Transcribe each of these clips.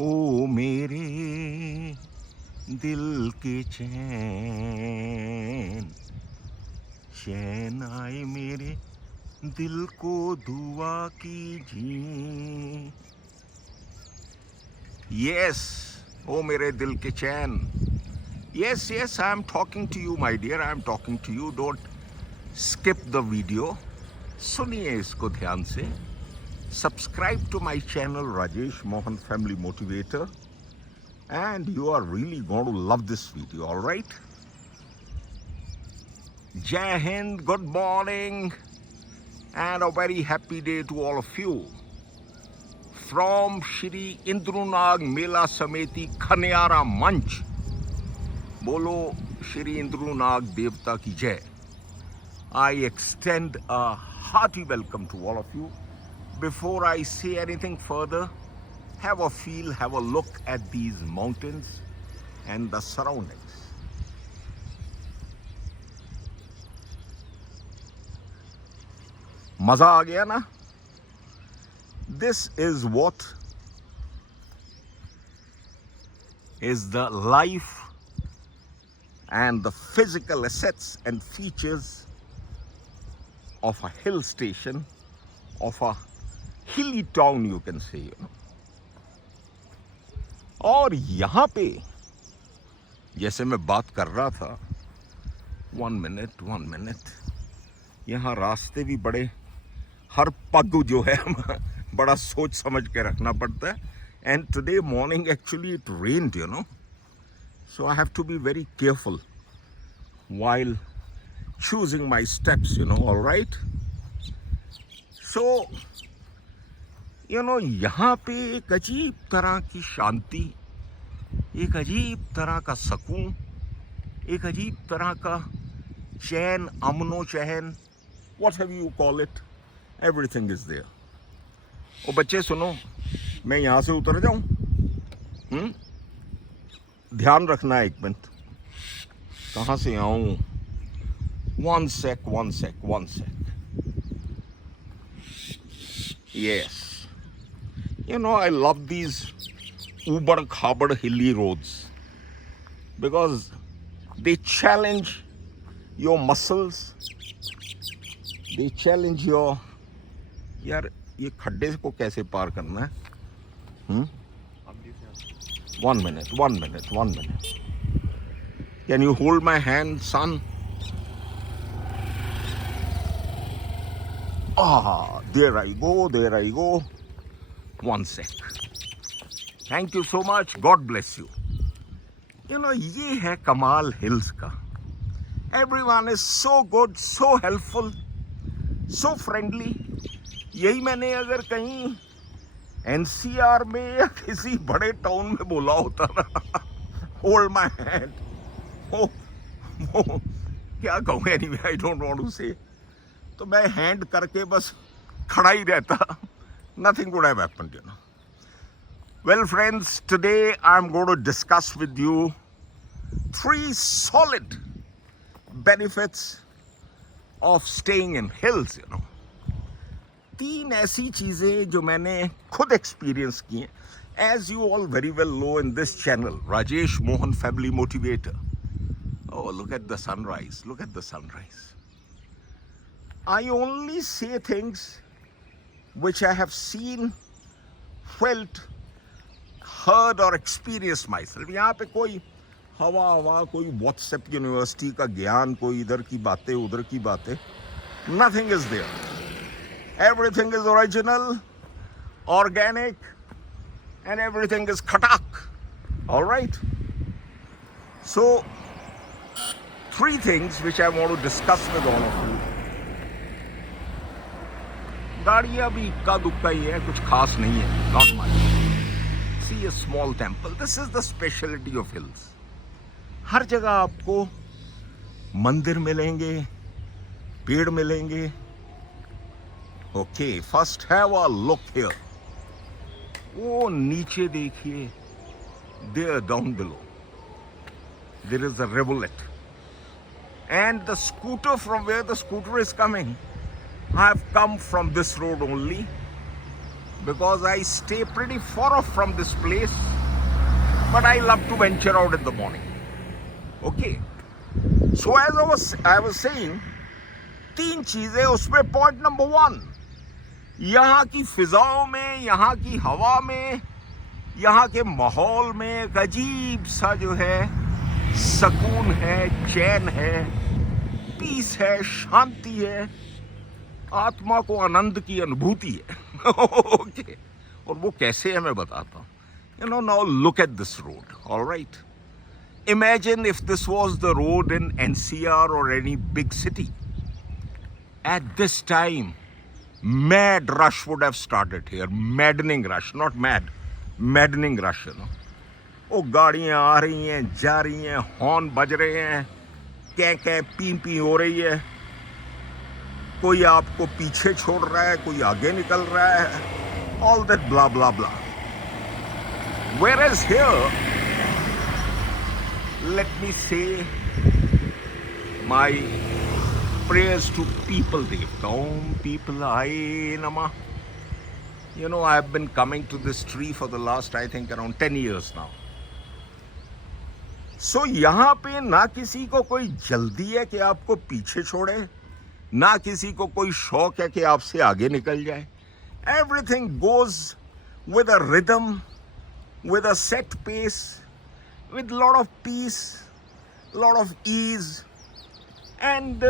ओ मेरे दिल के चैन, चैन आए मेरे दिल को दुआ कीजिए। यस, ओ मेरे दिल के चैन। Yes yes, I am talking to you my dear, I am talking to you. Don't skip the video, सुनिए इसको ध्यान से। Subscribe to my channel Rajesh Mohan Family Motivator, and you are really going to love this video, all right? Jai Hind, good morning, and a very happy day to all of you. From Shri Indrunag Mela Samiti Khaniara Manch, Bolo Shri Indrunag Devta Ki Jai. I extend a hearty welcome to all of you. Before I say anything further, have a feel, have a look at these mountains and the surroundings. Maza aa gaya na? This is what is the life and the physical assets and features of a hill station, of a hilly town, you can say, you know. और यहाँ पे जैसे मैं बात कर रहा था, 1 minute, यहाँ रास्ते भी बड़े, हर पग जो है बड़ा सोच समझ के रखना पड़ता है. And today morning actually it rained, you know, so I have to be very careful while choosing my steps, you know, all right? So, you know, यहाँ पे एक अजीब तरह की शांति, एक अजीब तरह का सुकून, एक अजीब तरह का चैन, अमनो चैन, whatever you call it, everything is there. ओ बच्चे सुनो, मैं यहाँ से उतर जाऊँ? ध्यान रखना, एक मिनट, कहाँ से आऊँ? One sec. Yes. You know, I love these uber-khabad hilly roads because they challenge your muscles. They challenge your... यार ये खड्डे को कैसे पार करना है? 1 minute. Can you hold my hand, son? Ah, there I go. 1 sec. Thank you so much. God bless you. You know, ये है कमाल हिल्स का. Everyone is so good, so helpful, so friendly. यही मैंने अगर कहीं NCR में या किसी बड़े टाउन में बोला होता ना, hold my hand. Oh, क्या कहूँ? Anyway, I don't want to say. तो मैं हैंड करके बस खड़ा ही रहता. Nothing would have happened, you know. Well, friends, today I'm going to discuss with you 3 solid benefits of staying in hills, you know. 3 ऐसी चीजें जो मैंने खुद एक्सपीरियंस की हैं. As you all very well know in this channel, Rajesh Mohan Family Motivator. Oh, look at the sunrise. I only say things which I have seen, felt, heard or experienced myself. यहाँ पे कोई हवा, कोई WhatsApp university का ज्ञान, कोई इधर की बातें, उधर की बातें. Nothing is there. Everything is original, organic, and everything is khatak. All right? So, 3 things which I want to discuss with all of you. गाड़ियाँ भी इक्का दुक्का ही है, कुछ खास नहीं है. Not much. See a small temple. This is the specialty of hills. हर जगह आपको मंदिर मिलेंगे, पेड़ मिलेंगे. Okay, first have a look here. वो नीचे देखिए. There down below, there is a rivulet. And the scooter, from where the scooter is coming, I have come from this road only. because I stay pretty far off from this place, but I love to venture out in the morning. Okay. So as I was saying, तीन चीजें उसमें. Point number 1, यहाँ की फिजाओं में, यहाँ की हवा में, यहाँ के माहौल में एक अजीब सा जो है सुकून है, चैन है, पीस है, शांति है, आत्मा को आनंद की अनुभूति है. ओके. और वो कैसे है मैं बताता हूँ. Now look at this road. All right. Imagine if this was the road in NCR or any big city. At this time, mad rush would have started here. Maddening rush, not mad. Maddening rush, वो गाड़ियाँ आ रही हैं, जा रही हैं, horn बज रहे हैं, कै पी पी हो रही है, कोई आपको पीछे छोड़ रहा है, कोई आगे निकल रहा है, all that blah blah blah. Whereas here, let me say my prayers to people devta. Om people Aye Namah. I've been coming to this tree for the last, I think, around 10 years now. So यहाँ पे ना किसी को कोई जल्दी है कि आपको पीछे छोड़े, ना किसी को कोई शौक है कि आपसे आगे निकल जाए. Everything goes with a rhythm, with a set pace, with lot of peace, lot of ease and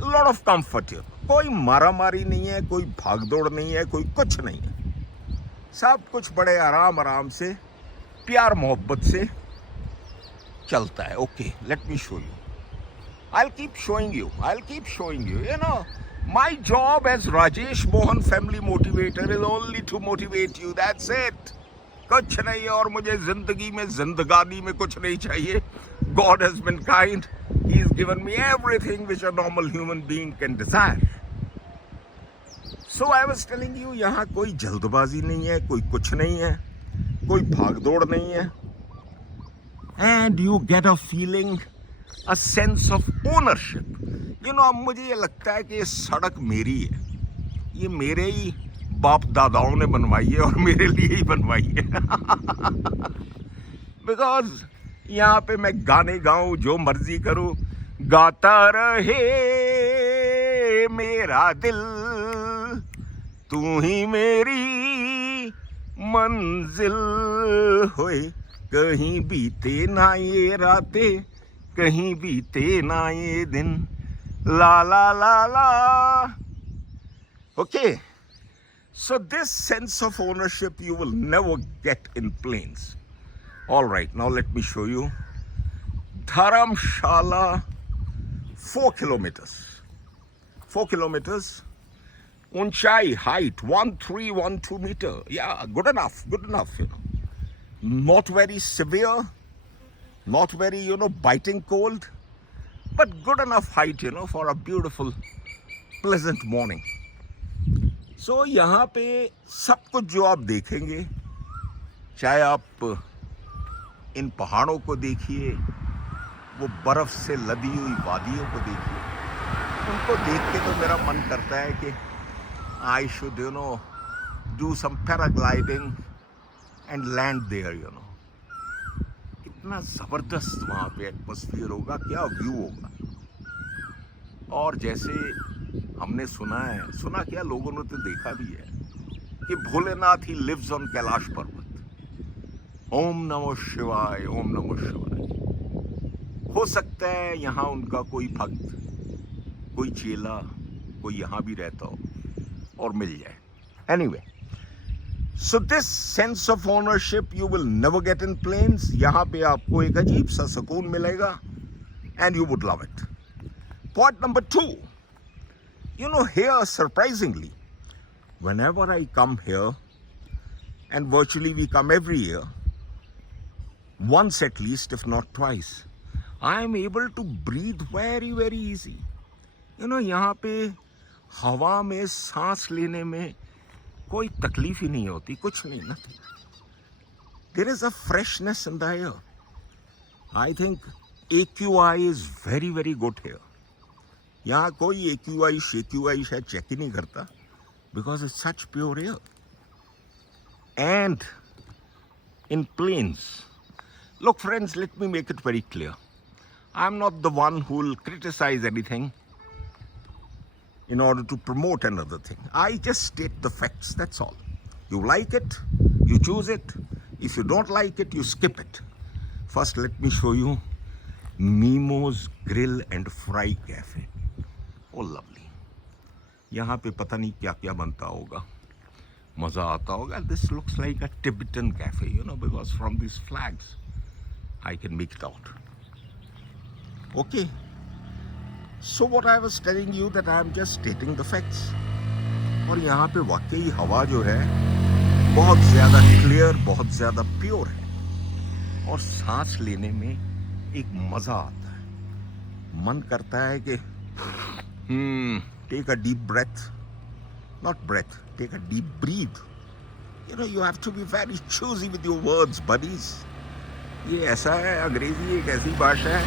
lot of comfort. कोई मारामारी नहीं है, कोई भागदौड़ नहीं है, कोई कुछ नहीं है. सब कुछ बड़े आराम से, प्यार मोहब्बत से चलता है. Okay, let me show you. I'll keep showing you. My job as Rajesh Mohan Family Motivator is only to motivate you. That's it. कुछ नहीं. और मुझे जिंदगी में, जिंदगानी में कुछ नहीं चाहिए. God has been kind. He's given me everything which a normal human being can desire. So I was telling you, यहाँ कोई जल्दबाजी नहीं है, कोई कुछ नहीं है, कोई भागदौड़ नहीं है. And you get a feeling, a sense of ownership. अब मुझे ये लगता है कि ये सड़क मेरी है, ये मेरे ही बाप दादाओं ने बनवाई है और मेरे लिए ही बनवाई है. Because यहाँ पे मैं गाने गाऊं, जो मर्जी करूं, गाता रहे मेरा दिल, तू ही मेरी मंजिल होए, कहीं बीते ना ये रातें, कहीं बीते ना ये दिन, ला ला ला ला. Okay, so this sense of ownership you will never get in planes. All right, now let me show you. Dharamshala, 4 kilometers. 4 kilometers. Unchai, height, 1312 meter. Yeah, good enough. Not very severe, not very, biting cold, but good enough height, for a beautiful, pleasant morning. So यहाँ पे सब कुछ जो आप देखेंगे, चाहे आप इन पहाड़ों को देखिए, वो बर्फ से लदी हुई वादियों को देखिए, उनको देख के तो मेरा मन करता है कि I should, do some paragliding and land there, कितना ज़बरदस्त वहाँ पे एटमॉस्फेयर होगा, क्या व्यू होगा. और जैसे हमने सुना क्या, लोगों ने तो देखा भी है कि Bholenath he lives on Kailash Parvat. ओम नमो शिवाय, ओम नमो शिवाय. हो सकता है यहाँ उनका कोई भक्त, कोई चेला, कोई यहाँ भी रहता हो और मिल जाए. Anyway, so this sense of ownership you will never get in planes. यहाँ पे आपको एक अजीब सा सुकून मिलेगा and you would love it. Point number 2, here surprisingly, whenever I come here, and virtually we come every year, once at least, if not twice, I am able to breathe very, very easy. यहाँ पे हवा में सांस लेने में कोई तकलीफ ही नहीं होती, कुछ नहीं, nothing. There is a freshness in the air. I think AQI is very, very good here. यहाँ कोई AQI, शेक्यूआई शायद चेक ही नहीं करता, because it's such pure air. and in planes. Look, friends, let me make it very clear. I'm not the one who will criticize anything in order to promote another thing. I just state the facts, that's all. You like it, you choose it. If you don't like it, you skip it. First, let me show you Nemo's Grill and Fry Cafe. Oh, lovely. यहाँ पे पता नहीं क्या क्या बनता होगा, मज़ा आता होगा. This looks like a Tibetan cafe, you know, because from these flags, I can make it out. Okay. So what I was telling you that I am just stating the facts. और यहाँ पे वाकई हवा जो है बहुत ज़्यादा clear, बहुत ज़्यादा प्योर है और सांस लेने में एक मज़ा आता है. मन करता है कि take a deep breath, not breath, take a deep breathe. You know, you have to be very choosy with your words, buddies. ये ऐसा है, अंग्रेजी एक ऐसी भाषा है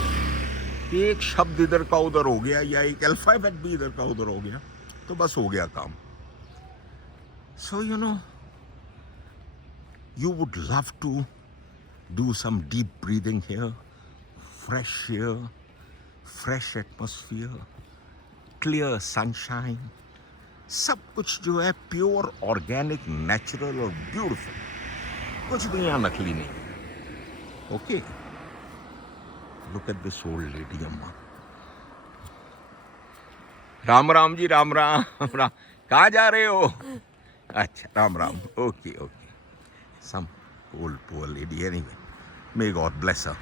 कि एक शब्द इधर का उधर हो गया या एक अल्फाबेट भी इधर का उधर हो गया तो बस हो गया काम. So, you know, you would love to do some deep breathing here, fresh air, fresh atmosphere, clear sunshine. सब कुछ जो है प्योर, ऑर्गेनिक, नेचुरल और ब्यूटीफुल. कुछ भी यहाँ नकली नहीं. Okay, look at this old lady अम्मा. राम राम जी, राम राम. राम. कहाँ जा रहे हो? अच्छा, Ram Ram. Okay okay. Some old poor lady. Anyway, may God bless her.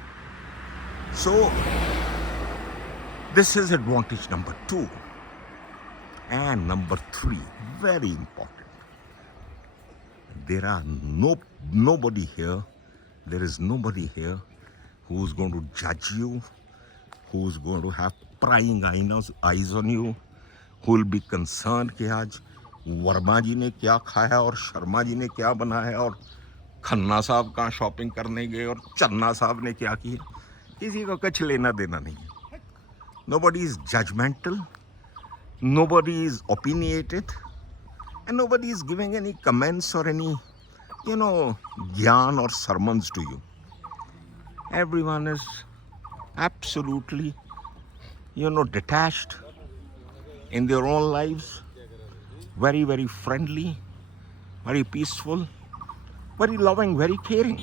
So, this is advantage number 2. And number 3, very important. There are nobody here. There is nobody here who's going to judge you, who's going to have prying eyes on you, who will be concerned कि आज वर्मा जी ने क्या खाया और शर्मा जी ने क्या बनाया और खन्ना साहब कहाँ शॉपिंग करने गए और चन्ना साहब ने क्या किया. किसी को कुछ लेना देना नहीं. Nobody is judgmental, nobody is opinionated, and nobody is giving any comments or any, you know, gyan or sermons to you. Everyone is absolutely, you know, detached in their own lives, very, very friendly, very peaceful, very loving, very caring.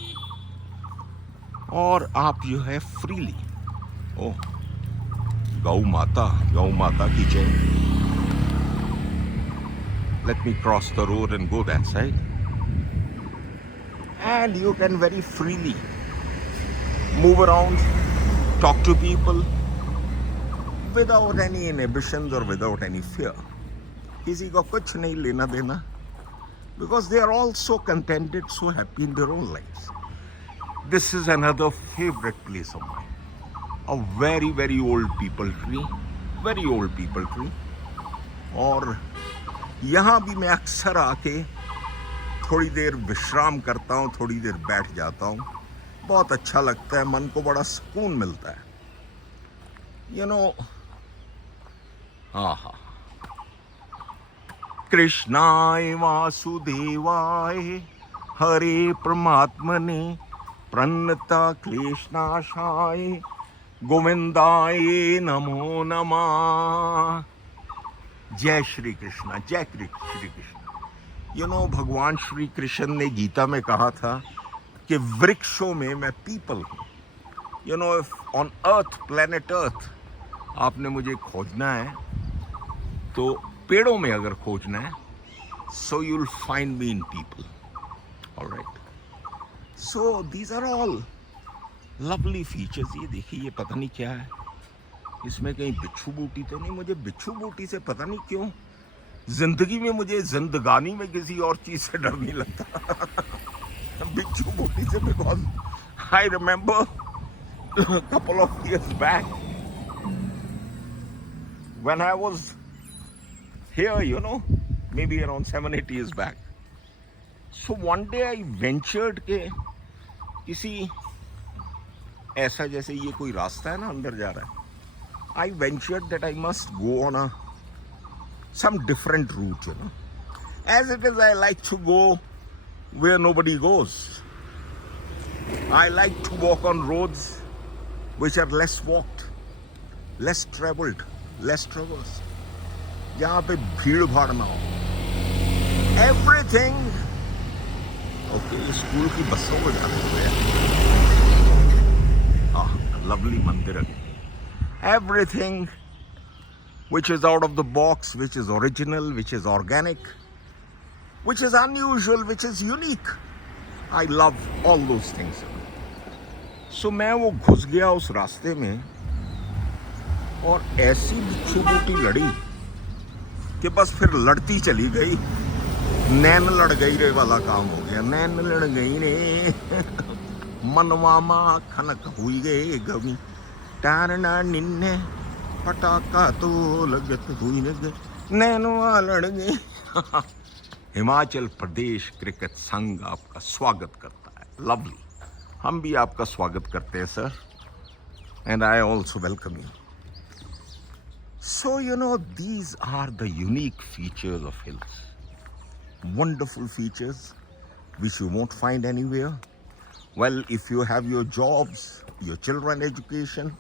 और आप जो है freely, oh, गौ माता की जय. Let me cross the road and go that side. And you can very freely move around, talk to people without any inhibitions or without any fear. किसी को कुछ नहीं लेना देना, because they are all so contented, so happy in their own lives. This is another favorite place of mine. A very, very old people tree. Very old people tree. और यहाँ भी मैं अक्सर आके थोड़ी देर विश्राम करता हूँ, थोड़ी देर बैठ जाता हूँ. बहुत अच्छा लगता है, मन को बड़ा सुकून मिलता है. You know, आहा. कृष्णाय वासुदेवाय हरे परमात्मने प्रणता क्लेशनाशाय गोविंदाय नमो नमः. जय श्री कृष्णा, जय श्री कृष्ण. यू नो, भगवान श्री कृष्ण ने गीता में कहा था कि वृक्षों में मैं पीपल हूँ. You know, on earth, planet earth, आपने मुझे खोजना है तो पेड़ों में अगर खोजना है, so you'll find me in people. All right. So these are all lovely features. ये देखिए, ये पता नहीं क्या है. इसमें कहीं बिच्छू बूटी तो नहीं. मुझे बिच्छू बूटी से पता नहीं क्यों जिंदगी में, मुझे जिंदगानी में किसी और चीज से डर नहीं लगता. बिच्छू बूटी से, because I remember a couple of years back when I was here, you know, maybe around 7-8 years back. So one day I ventured के किसी ऐसा जैसे ये कोई रास्ता है ना अंदर जा रहा है. I ventured that I must go on some different route, you know. As it is, I like to go where nobody goes. I like to walk on roads which are less walked, less traveled, less traversed. जहाँ पे भीड़ भाड़ ना हो. Everything. Okay, school की बसों को जाते हुए. Lovely मंदिर. Everything which is out of the box, which is original, which is organic, which is unusual, which is unique. I love all those things. So मैं वो घुस गया उस रास्ते में और ऐसी बिच्छू बूटी लड़ी कि बस फिर लड़ती चली गई. नैन लड़ गई रे वाला काम हो गया. नैन लड़ गई रे मनवामा खनक हुई गए गवी टारना निन्ने पटाखा तो लगत हुई लग नैनवा लड़ गए. हिमाचल प्रदेश क्रिकेट संघ आपका स्वागत करता है. लवली. हम भी आपका स्वागत करते हैं sir. And I also welcome you. So, these are the unique features of hills. Wonderful features which you won't find anywhere. Well, if you have your jobs, your children education,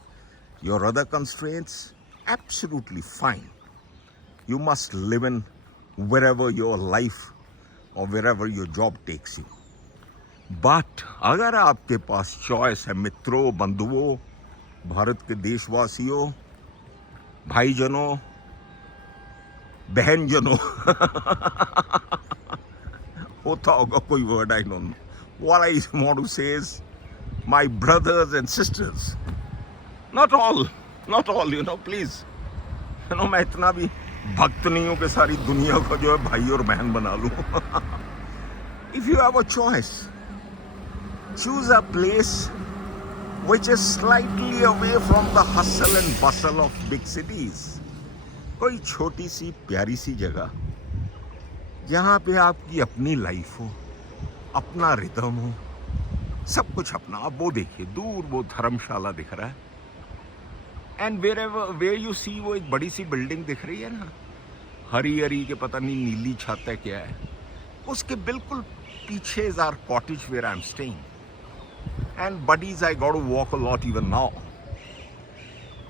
your other constraints, absolutely fine. You must live in wherever your life or wherever your job takes you. But अगर आपके पास choice है मित्रों, बंधुओं, भारत के देशवासियों, भाईजनों, बहनजनों, होता होगा कोई word, I don't know. What I want to say is my brothers and sisters. Not all, please. मैं इतना भी भक्त नहीं हूँ कि सारी दुनिया को जो है भाई और बहन बना लूँ. If you have a choice, choose a place which is slightly away from the hustle and bustle of big cities. कोई छोटी सी प्यारी सी जगह जहाँ पे आपकी अपनी लाइफ हो, अपना रिदम हो, सब कुछ अपना. आप वो देखिए, दूर वो धर्मशाला दिख रहा है. एंड वेयर यू सी वो एक बड़ी सी बिल्डिंग दिख रही है ना, हरी हरी के पता नहीं नीली छत है क्या है, उसके बिल्कुल पीछे is our cottage where I am staying. And buddies, I got to walk a lot even now.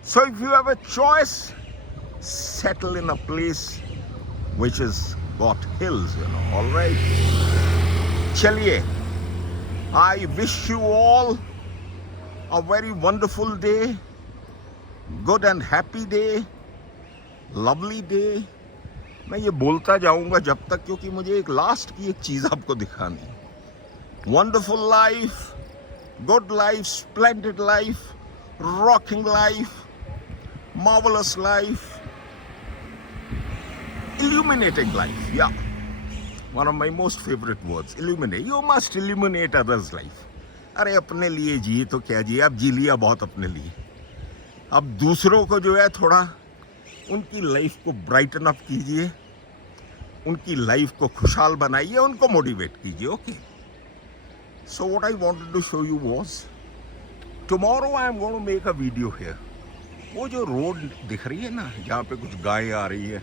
So if you have a choice, settle in a place which has got hills, all right. Chaliye, I wish you all a very wonderful day, good and happy day, lovely day. मैं ये बोलता जाऊंगा जब तक, क्योंकि मुझे एक last की एक चीज आपको दिखानी. Wonderful life. Good life, splendid life, rocking life, marvelous life, illuminating life. Yeah, one of my most favorite words, illuminate. You must illuminate others' life. अरे अपने लिए जिए तो क्या जिए, अब जी लिया बहुत अपने लिए. अब दूसरों को जो है थोड़ा उनकी लाइफ को ब्राइटन अप कीजिए, उनकी लाइफ को खुशहाल बनाइए, उनको मोटिवेट कीजिए. Okay. So what I wanted to show you was, tomorrow I am going to make a video here. वो जो रोड दिख रही है ना, जहाँ पे कुछ गाय आ रही है,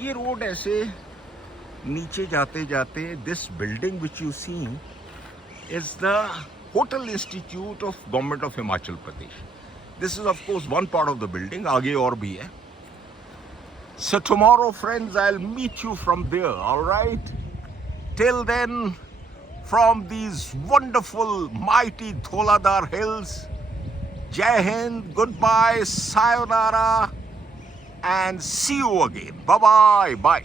ये रोड ऐसे नीचे जाते जाते, this building which you see is the Hotel Institute of Government of Himachal Pradesh. This is of course one part of the building. आगे और भी है. So tomorrow, friends, I'll meet you from there. All right. Till then, from these wonderful, mighty Dholadar hills, Jai Hind, goodbye, sayonara, and see you again. Bye-bye. Bye.